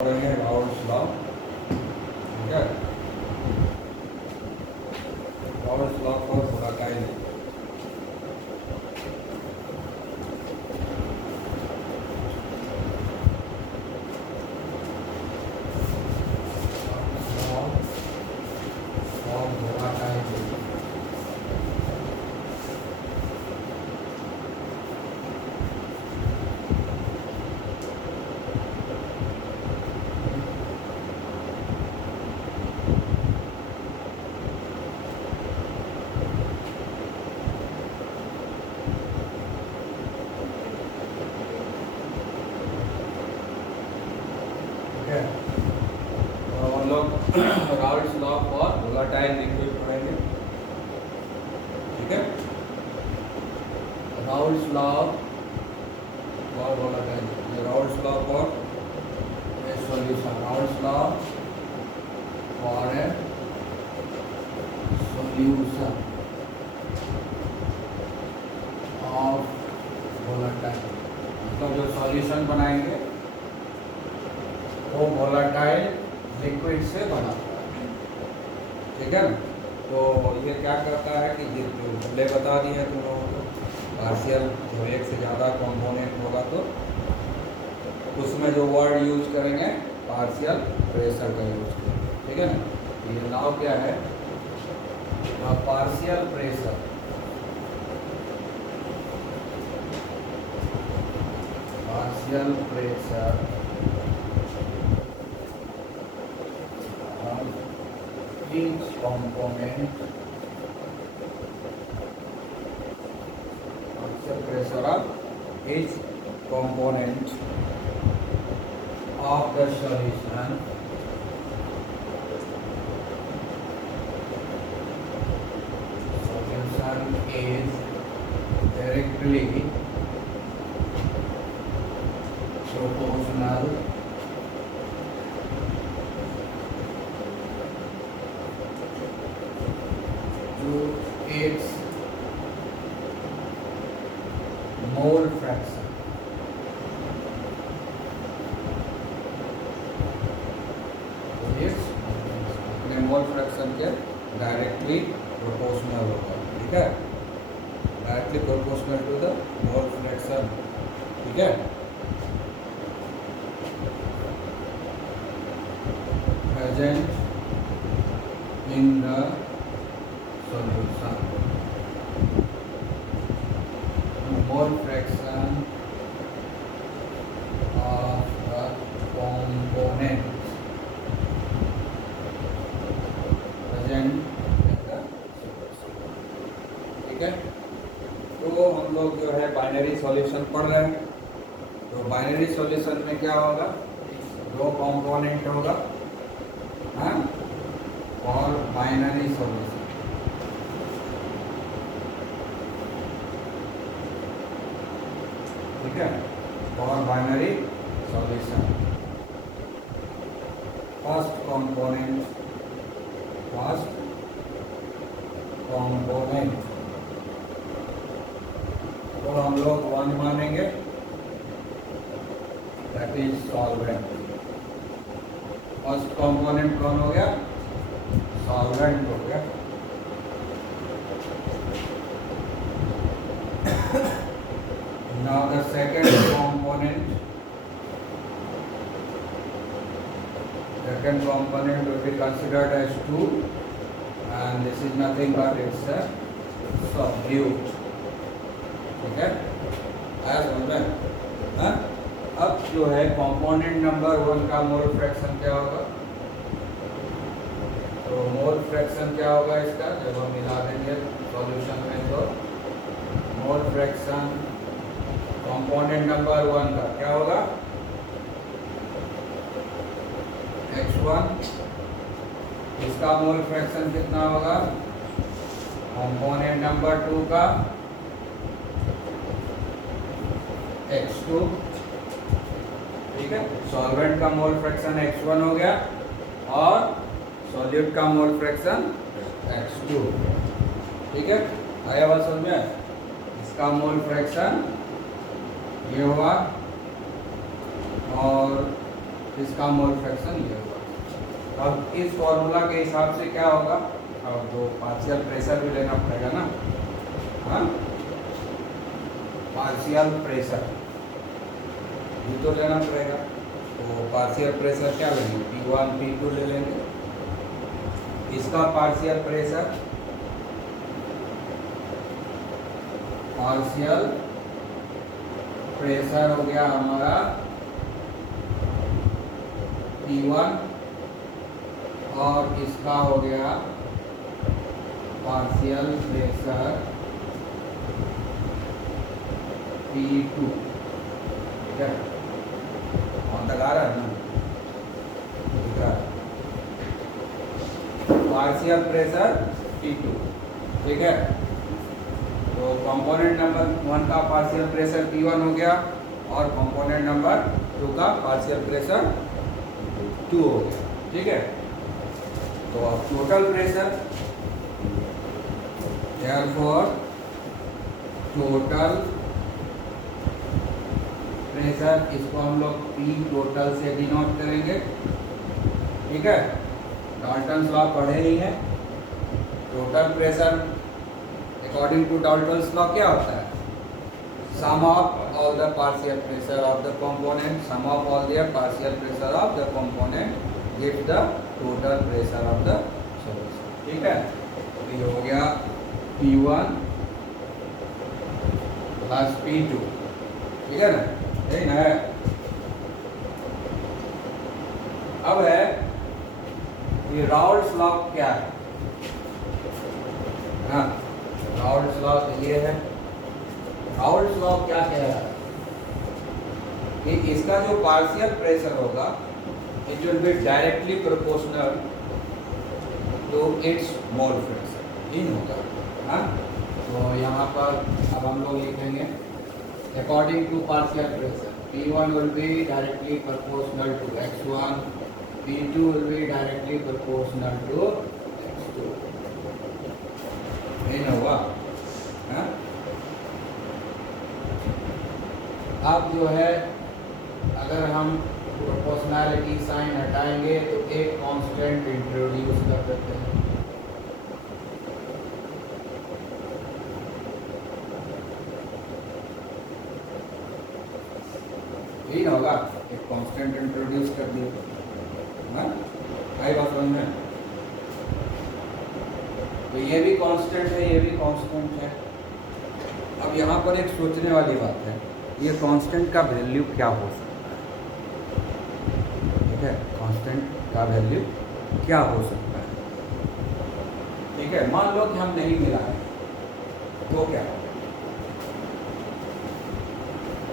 पढ़ेंगे Raoult's law. ठीक है, राउल्स लॉ फॉर वोलेटाइल। हम लोग Raoult's law for volatile liquid पढ़ेंगे। ठीक है, Raoult's law for volatile, Raoult's law for a solution, Raoult's law for a solution of volatile. मतलब जो सॉल्यूशन बनाएंगे वो वोलेटाइल लिक्विड से बना हुआ है। ठीक है ना, तो ये क्या करता है कि ये जो पहले बता दिया तुम लोगों को, पार्शियल जो एक से ज़्यादा कंपोनेंट होगा तो उसमें जो वर्ड यूज करेंगे पार्शियल प्रेशर का यूज करेंगे। ठीक है ना, ये लॉ क्या है, partial pressure, partial pressure each component, partial pressure of each component of the solution is directly proportional to its mole fraction। अपने मोल फ्रैक्शन के डायरेक्टली प्रोपोर्शनल होगा। ठीक है, directly proportional to the mole fraction. ठीक है, present in the solution, mole fraction of the component present in the solution। ठीक है, तो हम लोग जो है बाइनरी सॉल्यूशन पढ़ रहे हैं। तो बाइनरी सॉल्यूशन में क्या होगा, दो कंपोनेंट होगा, हाँ, और बाइनरी सॉल्यूशन। ठीक है, और बाइनरी सॉल्यूशन, फर्स्ट कंपोनेंट तो हम लोग वन मानेंगे, that is solvent. First component कौन हो गया, सॉल्वेंट हो गया। Now the second component will be considered as 2, and this is nothing but it's a solute। ठीक है, आया समझ में? हाँ, अब जो है कंपोनेंट नंबर 1 का मोल फ्रैक्शन क्या होगा, तो मोल फ्रैक्शन क्या होगा इसका, जब हम मिला देंगे सॉल्यूशन में, तो मोल फ्रैक्शन कंपोनेंट नंबर 1 का क्या होगा, X1। इसका मोल फ्रैक्शन कितना होगा, कंपोनेंट नंबर 2 का X2। ठीक है, सॉल्वेंट का मोल फ्रैक्शन X1 हो गया और सॉल्यूट का मोल फ्रैक्शन X2। ठीक है, आया बात समझ में? इसका मोल फ्रैक्शन ये हुआ और इसका मोल फ्रैक्शन ये हुआ। तो अब इस फॉर्मूला के हिसाब से क्या होगा, अब तो पार्शियल प्रेशर भी लेना पड़ेगा ना, हाँ, पार्शियल प्रेशर भी तो लेना पड़ेगा। तो पार्शियल प्रेशर क्या लेंगे, P1 P2 ले लेंगे। इसका पार्शियल प्रेशर, पार्शियल प्रेशर हो गया हमारा P1 और इसका हो गया पार्शियल प्रेशर P2, ठीक है। कौन तक आ रहा है ना, दिख रहा है, पार्शियल प्रेशर P2, ठीक है। तो कंपोनेंट नंबर 1 का पार्शियल प्रेशर P1 हो गया और कंपोनेंट नंबर 2 का पार्शियल प्रेशर 2 हो गया, ठीक है। तो अब total pressure, therefore total pressure, इसको हम लोग P टोटल से डिनोट करेंगे, ठीक है। डाल्टन्स लॉ पढ़े ही है। Total pressure according to Dalton's law क्या होता है, sum of all the partial pressure of the component, sum of all their partial pressure of the component give the total pressure of the solution, ठीक है। तो ये हो गया P1 plus P2, ठीक है ना, यही ना है। अब है ये राउल्ट्स लॉ क्या है, हाँ, राउल्ट्स लॉ तो ये है। राउल्ट्स लॉ क्या कह रहा है कि इसका जो पार्शियल प्रेशर होगा it will be directly proportional to its mole fraction, इन होगा, हाँ। तो यहाँ पर अब हम लोग लिखेंगे according to partial pressure P1 will be directly proportional to x1, P2 will be directly proportional to x2, नहीं होगा, हाँ। अब जो है अगर हम प्रोपोर्शनैलिटी साइन हटाएंगे तो एक कांस्टेंट इंट्रोड्यूस कर देते हैं, यही ना होगा, एक कांस्टेंट इंट्रोड्यूस कर दिया, हाँ, आई बात समझ में। तो ये भी कांस्टेंट है, ये भी कांस्टेंट है। अब यहाँ पर एक सोचने वाली बात है, ये कांस्टेंट का वैल्यू क्या हो सकता है, ठीक है, कांस्टेंट का वैल्यू क्या हो सकता है, ठीक है। मान लो कि हम नहीं मिलाए तो क्या,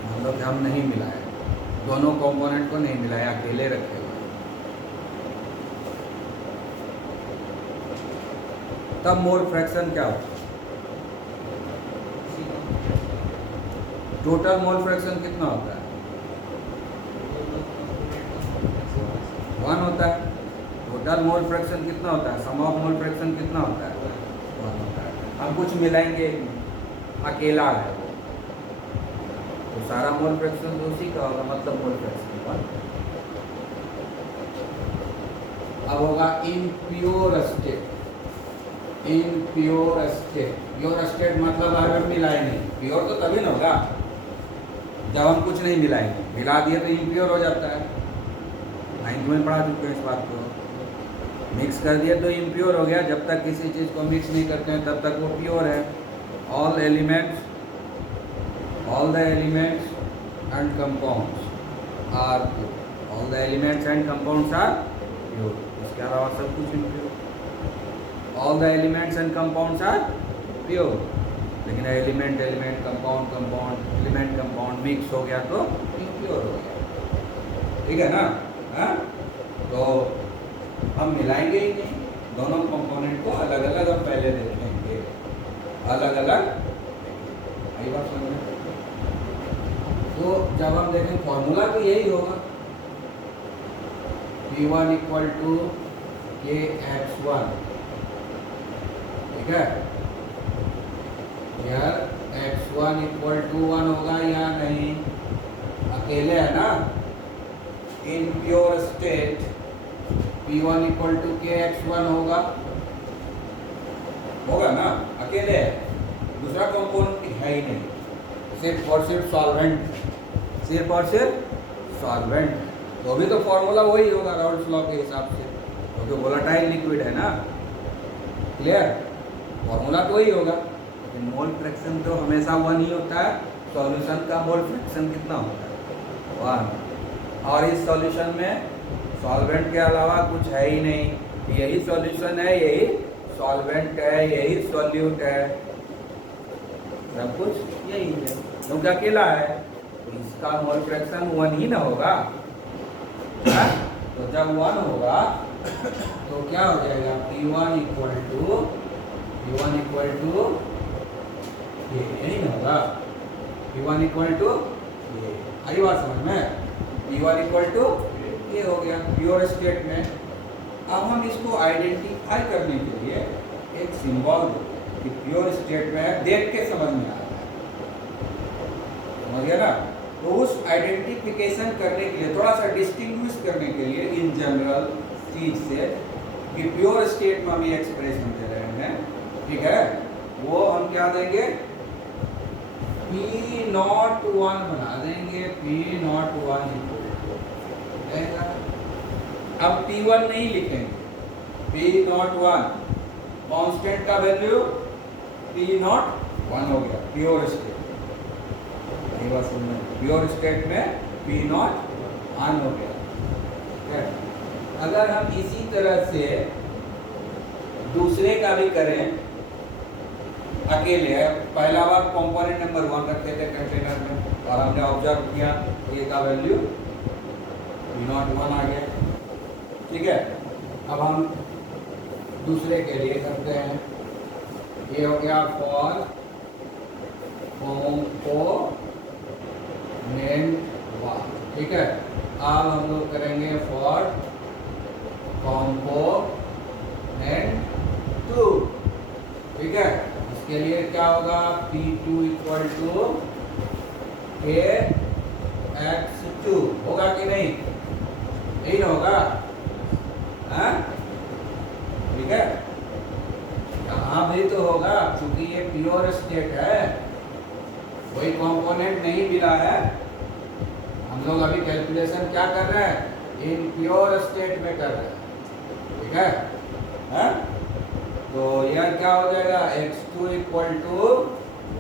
मान लो कि हम नहीं मिलाए, दोनों कंपोनेंट को नहीं मिलाया, अकेले रखे हुए, तब मोल फ्रैक्शन क्या होता है, टोटल मोल फ्रैक्शन कितना होता है, 1 होता है। टोटल मोल फ्रैक्शन कितना होता है, सम ऑफ मोल फ्रैक्शन कितना होता है, 1 होता है। हम कुछ मिलाएंगे, अकेला है वो, तो सारा मोल फ्रैक्शन तो उसी का होगा, मतलब मोल फ्रैक्शन 1। अब होगा इन प्योर स्टेट, इन प्योर स्टेट, प्योर स्टेट मतलब अगर मिलाए नहीं, प्योर तो तभी ना होगा जब हम कुछ नहीं मिलाएंगे, मिला दिए तो इम्प्योर हो जाता है, 9th में पढ़ा चुके हैं इस बात को। मिक्स कर दिया तो इम्प्योर हो गया, जब तक किसी चीज़ को मिक्स नहीं करते हैं तब तक वो प्योर है। All elements, all the elements and compounds are pure, all the elements and compounds are pure, इसके अलावा सब कुछ impure. All the elements and compounds are pure, लेकिन element element, compound compound, element compound mix हो गया तो impure हो गया, ठीक है ना, हाँ। तो हम मिलाएंगे ही नहीं, दोनों कंपोनेंट को अलग अलग हम पहले देखेंगे, अलग अलग, आई बात समझ में। तो जब हम देखें फॉर्मूला तो यही होगा, P1 इक्वल टू KX1, ठीक है। यार x1 इक्वल टू 1 होगा या नहीं, अकेले है ना, in pure state P1 equal to KX1 होगा ना, अकेले है, दूसरा कंपोनेंट है ही नहीं, सिर्फ और सिर्फ सॉल्वेंट, सिर्फ और सिर्फ सॉल्वेंट, तो भी तो फॉर्मूला वही होगा राउल्स लॉ के हिसाब से, क्योंकि वोलेटाइल लिक्विड है ना, क्लियर, फॉर्मूला तो वही होगा, लेकिन मोल फ्रैक्शन तो हमेशा 1 ही होता है, सॉल्यूशन का मोल फ्रैक्शन कितना होता है 1, और इस सॉल्यूशन में सॉल्वेंट के अलावा कुछ है ही नहीं, यही सॉल्यूशन है, यही सॉल्वेंट है, यही सॉल्यूट है, सब कुछ यही है, क्योंकि अकेला है, तो इसका मोल फ्रैक्शन 1 ही ना होगा, है? तो जब 1 होगा तो क्या हो जाएगा, P1 इक्वल टू यही ना होगा, P1 इक्वल टू ये, आई बात समझ में, P1 इक्वल टू ये हो गया प्योर स्टेट में। अब हम इसको आइडेंटिफाई करने के लिए एक सिंबल कि प्योर स्टेट में है, देख के समझ में आ रहा है, समझ गया ना, तो उस आइडेंटिफिकेशन करने के लिए, थोड़ा सा डिस्टिंग्विश करने के लिए इन जनरल चीज से कि प्योर स्टेट में हम ये एक्सप्रेशन दे रहे हैं, ठीक है, वो हम क्या देंगे, P01 बना देंगे, P01 अब P1 नहीं लिखेंगे, P01 कांस्टेंट का वैल्यू P01 हो गया प्योर स्टेट, प्योर स्टेट में P01 हो गया। अगर हम इसी तरह से दूसरे का भी करें, अकेले है, पहला बार कंपोनेंट नंबर 1 रखे थे कंटेनर में, और हमने ऑब्जर्व किया ये का वैल्यू P01 आ गया, ठीक है, अब हम दूसरे के लिए करते हैं, ये हो गया फॉर कंपोनेंट 1, ठीक है, अब हम लोग करेंगे फॉर कंपोनेंट 2, ठीक है, इसके लिए क्या होगा, P2 इक्वल टू KX2 होगा कि नहीं, यही ना होगा, हाँ, ठीक है, हाँ भाई तो होगा, क्योंकि ये प्योर स्टेट है, कोई कंपोनेंट नहीं मिला है, हम लोग अभी कैलकुलेशन क्या कर रहे हैं, इन प्योर स्टेट में कर रहे हैं, ठीक है, हाँ? तो यह क्या हो जाएगा, X2 इक्वल टू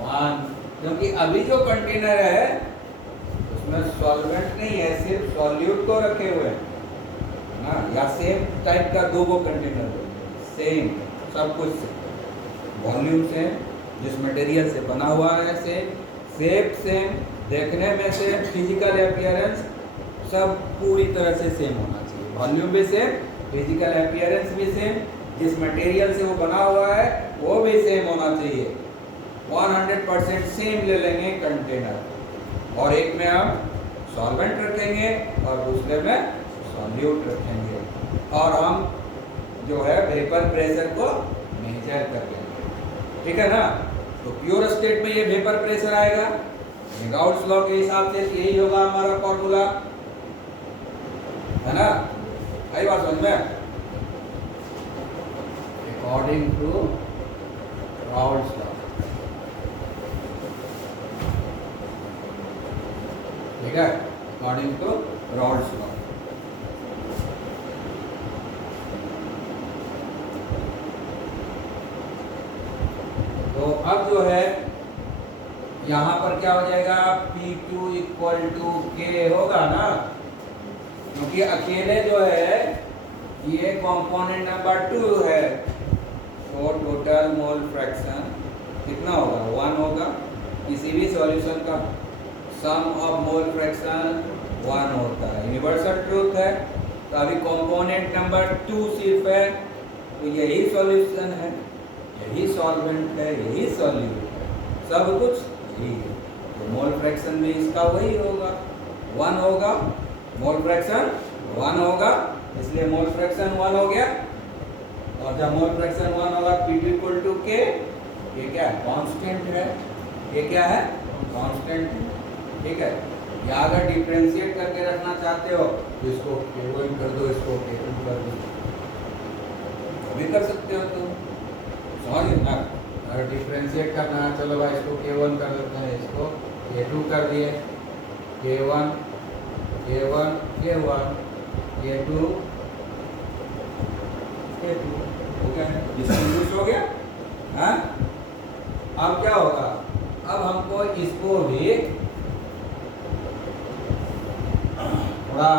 1, क्योंकि अभी जो कंटेनर है उसमें सॉल्वेंट नहीं है, सिर्फ सॉल्यूट को रखे हुए हैं ना, या सेम टाइप का 2 कंटेनर सेम, सब कुछ वॉल्यूम सेम, जिस मटेरियल से बना हुआ है सेम, शेप सेम, देखने में सेम, फिजिकल अपीयरेंस सब पूरी तरह से सेम होना चाहिए, वॉल्यूम भी सेम, फिजिकल अपीयरेंस भी सेम, जिस मटेरियल से वो बना हुआ है वो भी सेम होना चाहिए, 100% सेम ले लेंगे कंटेनर, और एक में हम सॉल्वेंट रखेंगे और दूसरे में सॉल्यूट रखेंगे, और हम जो है वेपर प्रेशर को मेजर कर लेंगे, ठीक है ना, तो प्योर स्टेट में ये वेपर प्रेशर आएगा, गाउस लॉ के हिसाब से यही होगा हमारा फॉर्मूला, है ना, आई बात समझ में, अकॉर्डिंग टू राउल्स लॉ, ठीक है, अकॉर्डिंग टू राउल्स लॉ। तो अब जो है यहाँ पर क्या हो जाएगा, P2 इक्वल टू K होगा ना, क्योंकि अकेले जो है ये कंपोनेंट नंबर 2 है, तो टोटल मोल फ्रैक्शन कितना होगा, 1 होगा, किसी भी सॉल्यूशन का सम ऑफ मोल फ्रैक्शन 1 होता है, यूनिवर्सल ट्रूथ है, तो अभी कंपोनेंट नंबर 2 सिर्फ है, तो यही सॉल्यूशन है, यही सॉल्वेंट है, यही सॉल्यूट है, सब कुछ यही है, तो मोल फ्रैक्शन भी इसका वही होगा, 1 होगा, मोल फ्रैक्शन 1 होगा, इसलिए मोल फ्रैक्शन 1 हो गया, और जब मोल फ्रैक्शन 1 होगा P2 इक्वल टू K, ये क्या है, कांस्टेंट है, ये क्या है, कांस्टेंट, ठीक है, या अगर डिफ्रेंशिएट करके रखना चाहते हो तो इसको K1 कर दो, इसको K2 कर दो, भी कर सकते हो तुम, समझ ना। अगर डिफ्रेंशिएट करना है, चलो भाई इसको K1 कर देते हैं, इसको K2 कर दिए, K1 K1 K1 K2 K2, हो गया, डिस्टिंग्विश हो गया। हाँ, अब क्या होगा, अब हमको इसको भी थोड़ा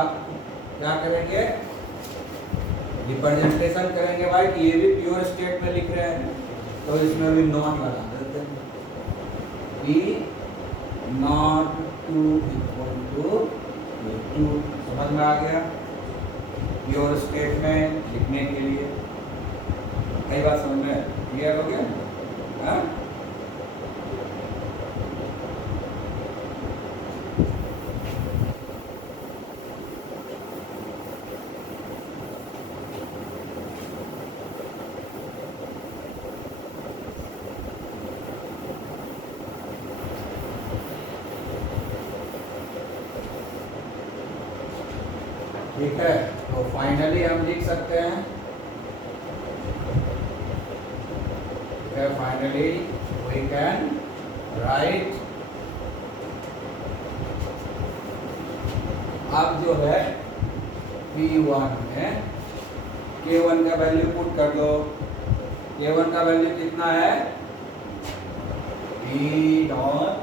क्या करेंगे, रिप्रेजेंटेशन करेंगे भाई कि ये भी प्योर स्टेट में लिख रहे हैं, तो इसमें भी नॉट लगा देते हैं, P नॉट 2 इक्वल टू 2, समझ में आ गया, प्योर स्टेट में लिखने के लिए। कई बात समझ में क्लियर हो गया। हाँ, ठीक है, तो फाइनली हम लिख सकते हैं, फाइनली वी कैन राइट, अब जो है P1 में K1 का वैल्यू पुट कर दो, K1 का वैल्यू कितना है, P dot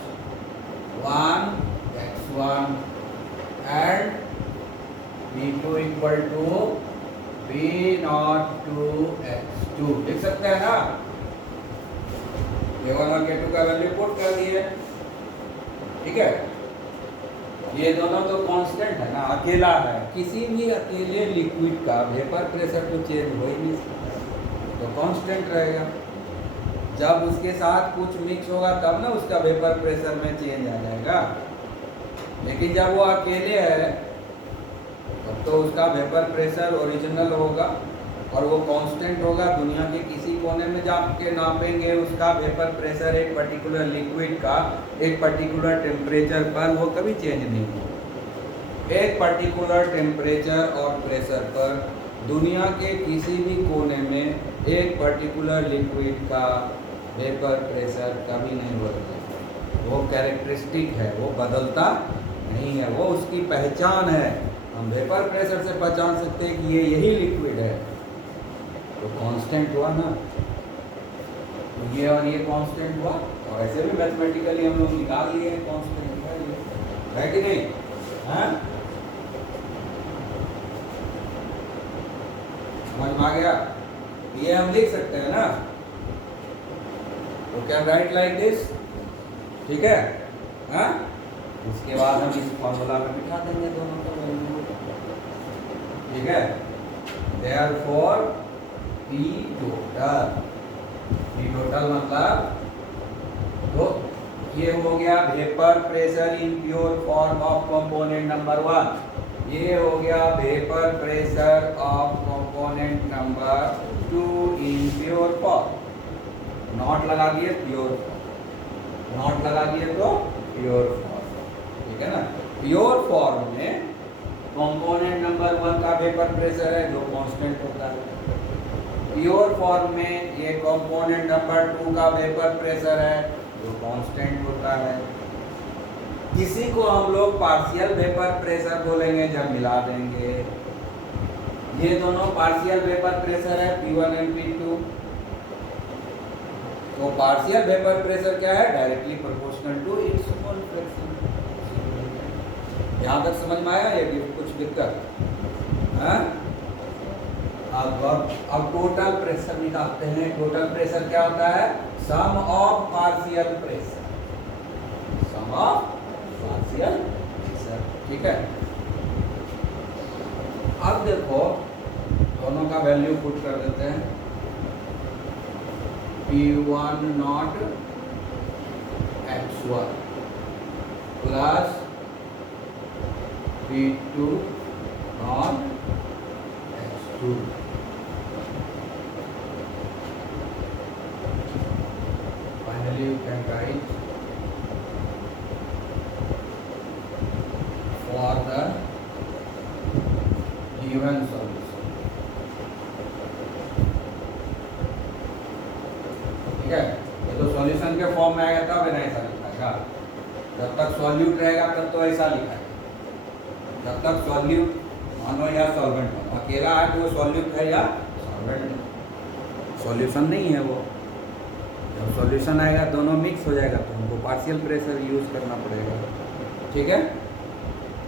1 x1 and P2 equal to P naught 2 x2, लिख सकते हैं ना। K1 और K2 का वैल्यू पुट कर दिए, ठीक है। ये दोनों तो कांस्टेंट है ना, अकेला है, किसी भी अकेले लिक्विड का वेपर प्रेशर तो चेंज हो ही नहीं सकता, तो कांस्टेंट रहेगा। जब उसके साथ कुछ मिक्स होगा तब ना उसका वेपर प्रेशर में चेंज आ जाएगा, लेकिन जब वो अकेले है तब तो उसका वेपर प्रेशर ओरिजिनल होगा और वो कांस्टेंट होगा। दुनिया के किसी कोने में जाके नापेंगे उसका वेपर प्रेशर, एक पर्टिकुलर लिक्विड का एक पर्टिकुलर टेम्परेचर पर वो कभी चेंज नहीं होगा। एक पर्टिकुलर टेम्परेचर और प्रेशर पर दुनिया के किसी भी कोने में एक पर्टिकुलर लिक्विड का वेपर प्रेशर कभी नहीं बदलता, वो कैरेक्टरिस्टिक है, वो बदलता नहीं है, वो उसकी पहचान है। हम वेपर प्रेशर से पहचान सकते हैं कि ये यही लिक्विड है, तो कांस्टेंट हुआ ना, तो ये और ये कांस्टेंट हुआ, और ऐसे भी मैथमेटिकली हम लोग निकाल लिए कांस्टेंट है कि नहीं। हाँ, समझ में आ गया, ये हम लिख सकते हैं ना, तो कैन राइट लाइक दिस, ठीक है। हाँ, उसके बाद हम इस फॉर्मूला में बिठा देंगे दोनों का वैल्यू, ठीक है। देयरफॉर P टोटल मतलब, तो ये हो गया vapour pressure in pure form of component number 1, ये हो गया vapour pressure of component number 2 in pure form. Not लगा दिए प्योर फॉर्म, नॉट लगा दिए तो प्योर फॉर्म, ठीक है ना। प्योर फॉर्म में कंपोनेंट नंबर 1 का वेपर प्रेशर है जो कांस्टेंट होता है। प्योर फॉर्म में ये कंपोनेंट नंबर 2 का वेपर प्रेशर है जो कांस्टेंट होता है। इसी को हम लोग पार्शियल वेपर प्रेशर बोलेंगे जब मिला देंगे। ये दोनों पार्शियल वेपर प्रेशर है P1 एंड P2। तो पार्शियल वेपर प्रेशर क्या है, directly proportional to its mole fraction. यहाँ तक समझ में आया, ये कुछ दिक्कत है? अब टोटल प्रेशर निकालते हैं। टोटल प्रेशर क्या होता है, sum of partial pressure, sum of partial pressure, ठीक है। अब देखो दोनों का वैल्यू पुट कर देते हैं, P1 not x1 plus P2 not x2। Finally you can write के फॉर्म में आएगा तब ना ऐसा लिखाएगा। जब तक सॉल्यूट रहेगा तब तो ऐसा लिखाएगा। जब तक सॉल्यूट मानो या सॉल्वेंट मानो, अकेला है तो वो सॉल्यूट है या सॉल्वेंट है, सॉल्यूशन नहीं है वो। जब सॉल्यूशन आएगा दोनों मिक्स हो जाएगा तो हमको पार्शियल प्रेशर यूज करना पड़ेगा। ठीक है,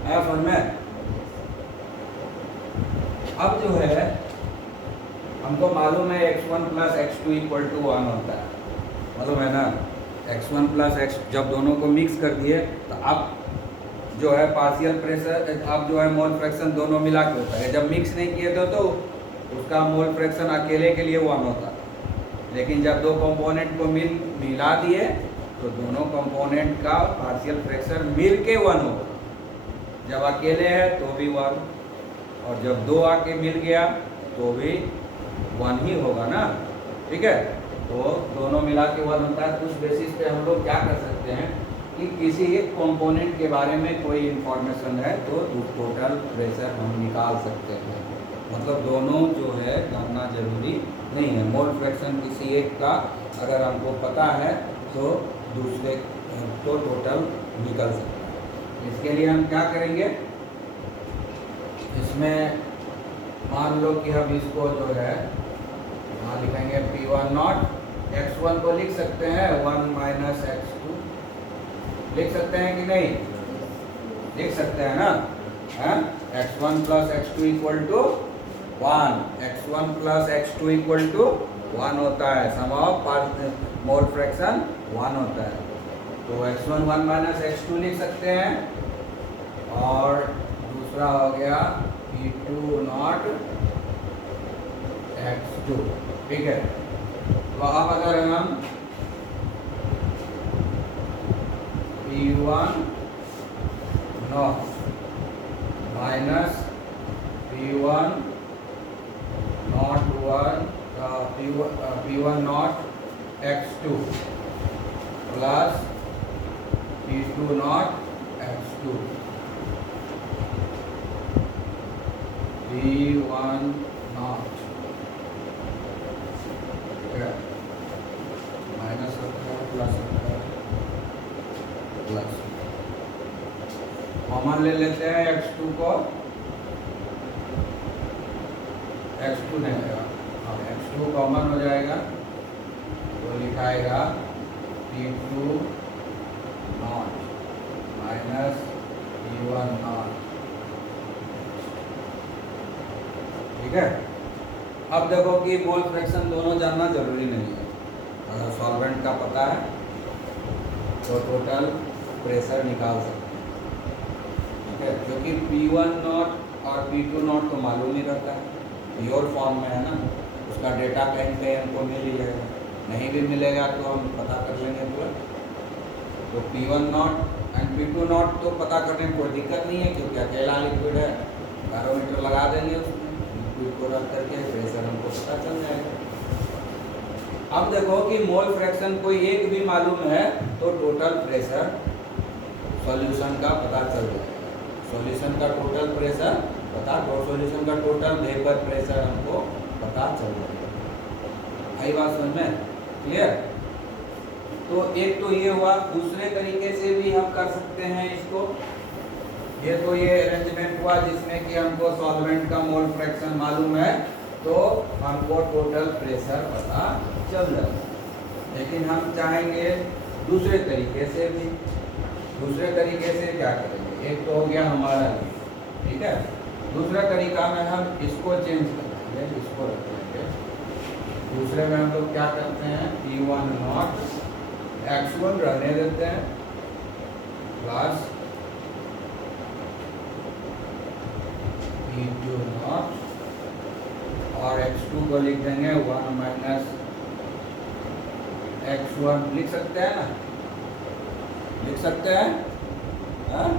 आया समझ में? अब जो है हमको मालूम है x1 plus x2 equal to 1 होता है, मालूम है ना? x1 प्लस x, जब दोनों को मिक्स कर दिए तो अब जो है पार्शियल प्रेशर, अब जो है मोल फ्रैक्शन दोनों मिला के होता है। जब मिक्स नहीं किए थे तो उसका मोल फ्रैक्शन अकेले के लिए 1 होता है, लेकिन जब दो कंपोनेंट को मिला दिए तो दोनों कंपोनेंट का पार्शियल फ्रैक्शन मिल के 1 होगा। जब अकेले है तो भी 1, और जब दो आके मिल गया तो भी 1 ही होगा ना। ठीक है, तो दोनों मिला के 1 होता है। तो उस बेसिस पे हम लोग क्या कर सकते हैं कि किसी एक कंपोनेंट के बारे में कोई इंफॉर्मेशन है तो टोटल प्रेशर हम निकाल सकते हैं। मतलब दोनों जो है जानना जरूरी नहीं है। मोल फ्रैक्शन किसी एक का अगर हमको पता है तो दूसरे तो टोटल निकल सकता है। इसके लिए हम क्या करेंगे, इसमें मान लो कि हम इसको जो है यहाँ लिखेंगे P1 नॉट, x1 को लिख सकते हैं 1 माइनस x2, लिख सकते हैं कि नहीं? लिख सकते हैं ना? x1 plus x2 equal to 1, x1 plus x2 equal to 1 होता है। सम ऑफ मोल फ्रैक्शन 1 होता है। तो x1 1 माइनस x2 लिख सकते हैं, और दूसरा हो गया P2 नॉट x2। ठीक है, तो अब अगर हम P1 not minus P1 not 1 P1 not x2 plus P2 not x2, P1 not minus plus plus common ले लेते हैं x2 को, x2 नहीं आएगा, x2 कॉमन हो जाएगा तो लिखाएगा P2 not minus P1 not. ठीक है, अब देखो कि मोल फ्रैक्शन दोनों जानना जरूरी नहीं है। अगर सॉल्वेंट का पता है तो टोटल प्रेशर निकाल सकते हैं। ठीक है, क्योंकि P1 नॉट और P2 नॉट तो मालूम ही रहता है, प्योर फॉर्म में है ना, उसका डेटा कहीं कहीं हमको मिल ही जाएगा। नहीं भी मिलेगा तो हम पता कर लेंगे पूरा। तो P1 not and P2 not तो पता करने में कोई दिक्कत नहीं है, क्योंकि अकेला लिक्विड है, बैरोमीटर लगा देंगे उसमें, लिक्विड को रख करके प्रेशर हमको पता चल जाएगा। अब देखो कि मोल फ्रैक्शन कोई एक भी मालूम है तो टोटल प्रेशर सॉल्यूशन का पता चल जाएगा। सॉल्यूशन का टोटल प्रेशर पता, सॉल्यूशन का टोटल वेपर प्रेशर हमको पता चल जाएगा। आई बात समझ में? क्लियर? तो एक तो ये हुआ, दूसरे तरीके से भी हम कर सकते हैं इसको। ये तो ये अरेंजमेंट हुआ जिसमें कि हमको सॉल्वेंट का मोल फ्रैक्शन मालूम है तो हमको टोटल प्रेशर पता चल जाएगा। लेकिन हम चाहेंगे दूसरे तरीके से भी। दूसरे तरीके से क्या करेंगे, एक तो हो गया हमारा ये, ठीक है। दूसरा तरीका में हम इसको चेंज कर देंगे, इसको रख देंगे। दूसरे में हम लोग क्या करते हैं, P1 नॉट x1 रहने देते हैं प्लस P2 नॉट, और x2 को लिख देंगे 1 माइनस x1। लिख सकते हैं ना, लिख सकते हैं। हाँ?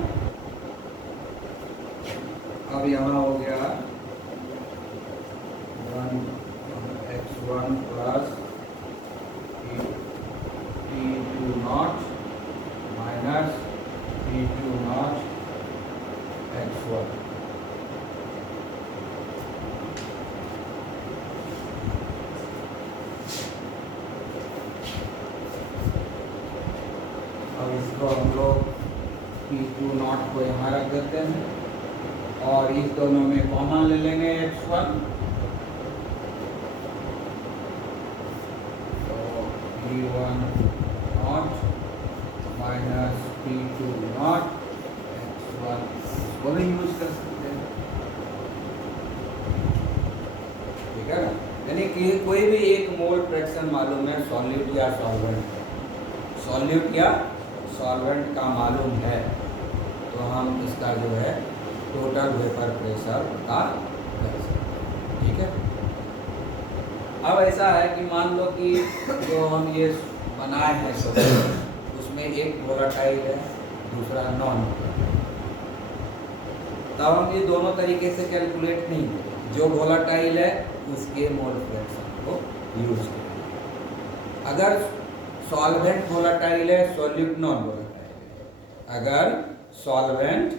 अब यहाँ हो गया 1 x1 plus P2 not minus P2 not x1। इसको हम लोग P2 को यहाँ रख देते हैं और इस दोनों में कॉमन ले लेंगे x1, तो P1 not minus P2 not x1 इसको भी यूज कर सकते हैं, ठीक है ना। यानी कि कोई भी एक मोल फ्रैक्शन मालूम है सॉल्यूट या सॉल्वेंट, सॉल्यूट या सॉल्वेंट का मालूम है तो हम इसका जो है टोटल वेपर प्रेशर पता कर सकते हैं, ठीक है। अब ऐसा है कि मान लो कि जो हम ये बनाए हैं सॉल्यूट उसमें एक वोलेटाइल है दूसरा नॉन वोलेटाइल, तब हम ये दोनों तरीके से कैलकुलेट नहीं करें, जो वोलेटाइल है उसके मोल फ्रैक्शन को यूज करें। अगर सॉल्वेंट वोलेटाइल है सॉल्यूट नॉन वोलेटाइल है, अगर सॉल्वेंट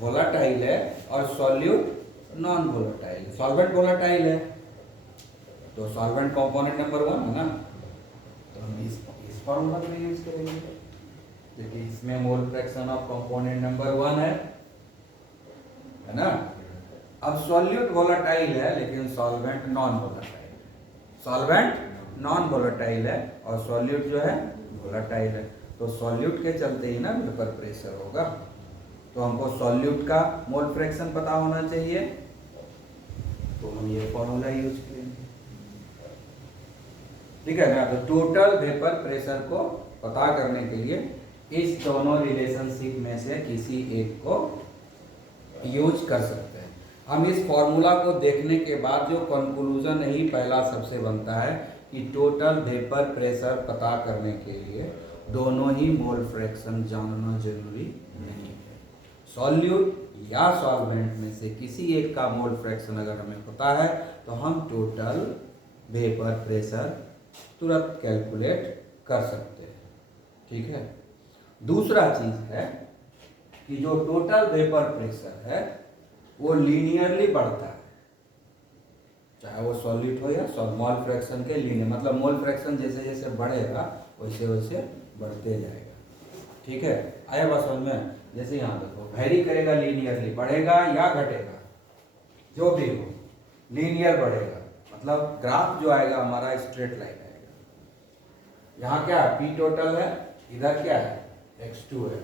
वोलेटाइल है और solute non volatile, solvent volatile है तो सॉल्वेंट कंपोनेंट नंबर 1 है ना, तो हम इस फॉर्मूला को यूज करेंगे, क्योंकि इसमें mole fraction of component number 1 है ना। अब सॉल्यूट वोलेटाइल है लेकिन सॉल्वेंट नॉन वोलेटाइल है, सॉल्वेंट नॉन वोलेटाइल है और सॉल्यूट जो है वोलेटाइल है, तो सॉल्यूट के चलते ही ना वेपर प्रेशर होगा, तो हमको सॉल्यूट का मोल फ्रैक्शन पता होना चाहिए, तो हम ये फॉर्मूला यूज करेंगे, ठीक है ना। तो टोटल वेपर प्रेशर को पता करने के लिए इस दोनों रिलेशनशिप में से किसी एक को यूज कर सकते हैं। हम इस फॉर्मूला को देखने के बाद जो कंक्लूजन ही पहला सबसे बनता है कि टोटल वेपर प्रेशर पता करने के लिए दोनों ही मोल फ्रैक्शन जानना जरूरी नहीं है। सॉल्यूट या सॉल्वेंट में से किसी एक का मोल फ्रैक्शन अगर हमें पता है तो हम टोटल वेपर प्रेशर तुरंत कैलकुलेट कर सकते हैं, ठीक है। दूसरा चीज है कि जो टोटल वेपर प्रेशर है वो लीनियरली बढ़ता है, चाहे वो सॉल्यूट हो या मोल फ्रैक्शन के लीनियर, मतलब मोल फ्रैक्शन जैसे जैसे बढ़ेगा वैसे वैसे बढ़ते जाएगा, ठीक है। आया बात समझ में। जैसे यहाँ देखो वेरी करेगा लीनियरली, बढ़ेगा या घटेगा जो भी हो लीनियर बढ़ेगा, मतलब ग्राफ जो आएगा हमारा स्ट्रेट लाइन आएगा। यहाँ क्या है पी टोटल है, इधर क्या है x2 है,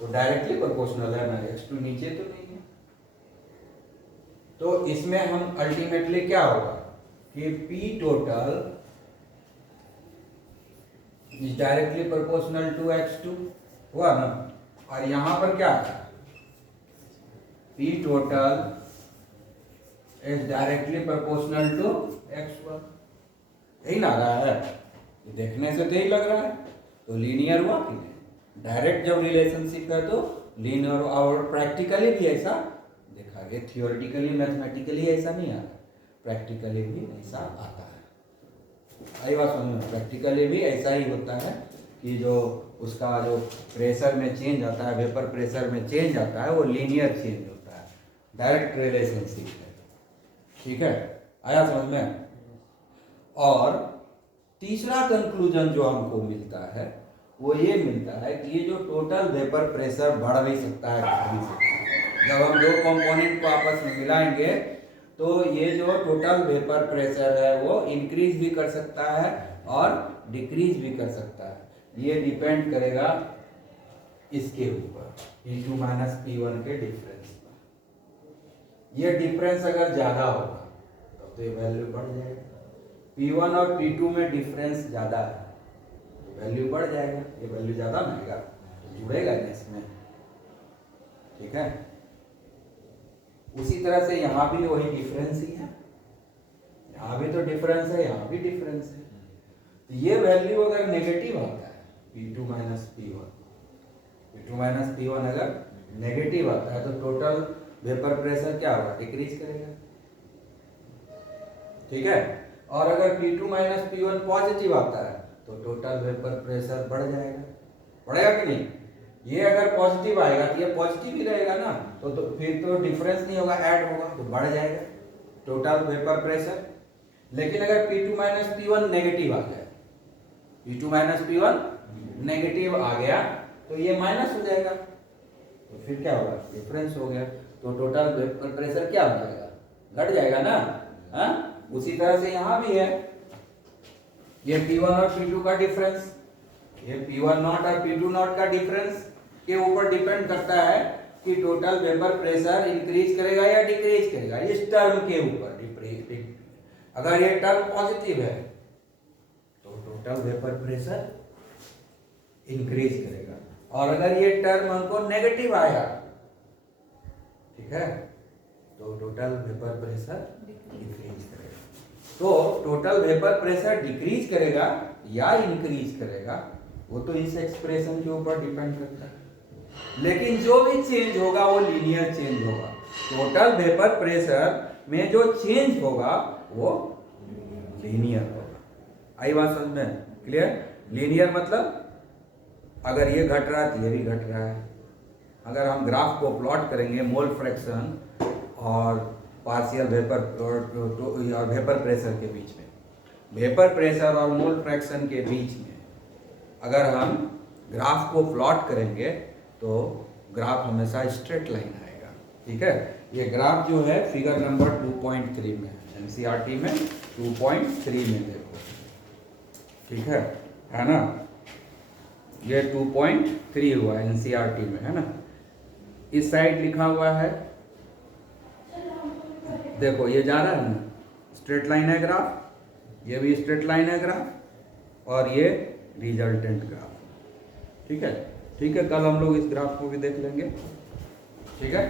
तो डायरेक्टली प्रोपोर्शनल है ना, x2 नीचे तो नहीं है, तो इसमें हम अल्टीमेटली क्या होगा कि P total is directly proportional to x2 हुआ ना, और यहां पर क्या है P total is directly proportional to x1, यही लग रहा है, देखने से तो यही लग रहा है, तो लीनियर हुआ कि नहीं। डायरेक्ट जब रिलेशनशिप है तो लीनियर, और प्रैक्टिकली भी ऐसा देखा गया, थियोरेटिकली मैथमेटिकली ऐसा नहीं आता, प्रैक्टिकली भी ऐसा आता है। आई बात समझ में, प्रैक्टिकली भी ऐसा ही होता है कि जो उसका जो प्रेशर में चेंज आता है, वेपर प्रेशर में चेंज आता है, वो लीनियर चेंज होता है, डायरेक्ट रिलेशनशिप है, ठीक है। आया समझ में। और तीसरा कंक्लूजन जो हमको मिलता है वो ये मिलता है कि ये जो टोटल वेपर प्रेशर बढ़ भी सकता है, घट भी सकता है। जब हम दो कंपोनेंट को आपस में मिलाएंगे तो ये जो टोटल वेपर प्रेशर है वो इंक्रीज भी कर सकता है और डिक्रीज भी कर सकता है, ये डिपेंड करेगा इसके ऊपर P2 माइनस P1 के डिफरेंस पर। ये डिफरेंस अगर ज़्यादा होगा तब तो ये वैल्यू बढ़ जाएगा, P1 और P2 में डिफरेंस ज़्यादा है, वैल्यू बढ़ जाएगा, ये वैल्यू ज़्यादा महंगा जुड़ेगा नहीं इसमें, ठीक है। उसी तरह से यहाँ भी वही डिफरेंस ही है, यहाँ भी तो डिफरेंस है, यहाँ भी डिफरेंस है, तो ये वैल्यू अगर नेगेटिव आता है P2 माइनस P1 अगर नेगेटिव आता है तो टोटल वेपर प्रेशर क्या होगा, डिक्रीज करेगा, ठीक है। और अगर P2 माइनस P1 पॉजिटिव आता है तो टोटल वेपर प्रेशर बढ़ जाएगा, बढ़ेगा कि नहीं। ये अगर पॉजिटिव आएगा तो ये पॉजिटिव ही रहेगा ना, तो फिर तो डिफरेंस नहीं होगा, ऐड होगा तो बढ़ जाएगा टोटल वेपर प्रेशर। लेकिन अगर P2 माइनस P1 नेगेटिव आ गया, P2 माइनस P1 नेगेटिव आ गया तो ये माइनस हो जाएगा, तो फिर क्या होगा, डिफरेंस हो गया, तो टोटल वेपर प्रेशर क्या हो जाएगा, घट जाएगा ना। हाँ, उसी तरह से यहाँ भी है, ये P1 और P2 का डिफरेंस, ये P1 नॉट और P2 नॉट का डिफरेंस के ऊपर डिपेंड करता है कि टोटल वेपर प्रेशर इंक्रीज करेगा या डिक्रीज करेगा, इस टर्म के ऊपर। अगर ये टर्म पॉजिटिव है तो टोटल वेपर प्रेशर इंक्रीज करेगा, और अगर ये टर्म हमको नेगेटिव आया, ठीक है, तो टोटल वेपर प्रेशर डिक्रीज करेगा। तो टोटल वेपर प्रेशर डिक्रीज करेगा या इंक्रीज करेगा, वो तो इस एक्सप्रेशन के ऊपर डिपेंड करता है, लेकिन जो भी चेंज होगा वो लीनियर चेंज होगा। टोटल वेपर प्रेशर में जो चेंज होगा वो लीनियर होगा। आई बात समझ में, क्लियर? लीनियर मतलब अगर ये घट रहा है तो ये भी घट रहा है। अगर हम ग्राफ को प्लॉट करेंगे मोल फ्रैक्शन और पार्शियल वेपर और वेपर प्रेशर के बीच में, वेपर प्रेशर और मोल फ्रैक्शन के बीच में अगर हम ग्राफ को प्लॉट करेंगे तो ग्राफ हमेशा स्ट्रेट लाइन आएगा, ठीक है। ये ग्राफ जो है फिगर नंबर 2.3 में एनसीईआरटी में 2.3 में देखो, ठीक है ना, ये 2.3 हुआ एनसीईआरटी में, है ना। इस साइड लिखा हुआ है, देखो ये जा रहा है ना, स्ट्रेट लाइन है ग्राफ, ये भी स्ट्रेट लाइन है ग्राफ, और ये रिजल्टेंट ग्राफ, ठीक है। ठीक है, कल हम लोग इस ग्राफ को भी देख लेंगे, ठीक है।